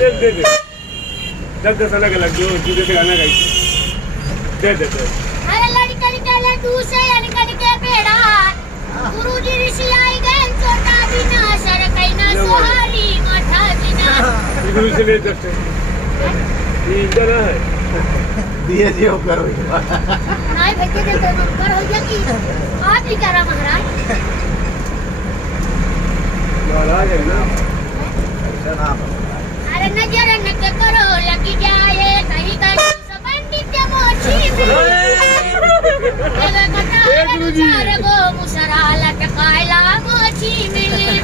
दे दे जब दस अलग अलग जो चीजें से गाना गाई दे दे अरे लड़कन के लड्डू से अनकन के पेड़ा गुरुजी ऋषि आई गए छोटा बिना सर कैना सोहारी माथा बिना गुरु से ले दस ये इधर है दिए जी हो करो नहीं भेजे दे तो नंबर हो गया कि आप ही करा महाराज महाराज है ना ऐसा नाम अरे नजर न के करो लगी जाए कहीं कहीं संबंधित मोची एगा कटार चार गो मुसरा लटकायला मोची मिली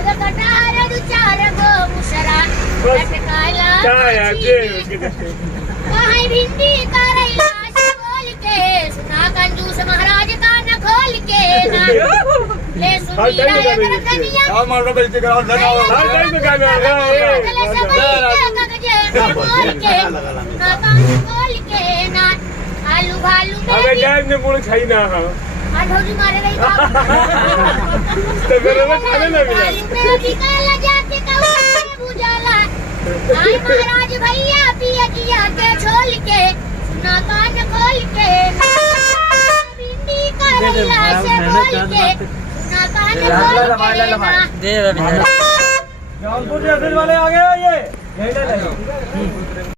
एगा कटार चार गो मुसरा लटकायला क्या यार जे उसके दस्ते कहीं भिंडी करैला बोल के सुना कंजूस महाराज का न खोल के ना ले सुनी अगर कनिया और मारो बेइज्जती करो धनो हर टाइम पे गाना चले सब के बोल के ना कान खोल के ना आलू भालू अबे टाइम ने मुड़ खाई ना हां आठौरी मारे रही तो मेरे में खाने ना मिला आलू में निकाला जाके कौआ बुझाला आई महाराज भैया पिया किया के छोल के सुना कान खोल के भिंडी करैला से बोल के सुना कान खोल के ना दे रवि जौनपुर जैसे वाले आ गए ये यही ले लो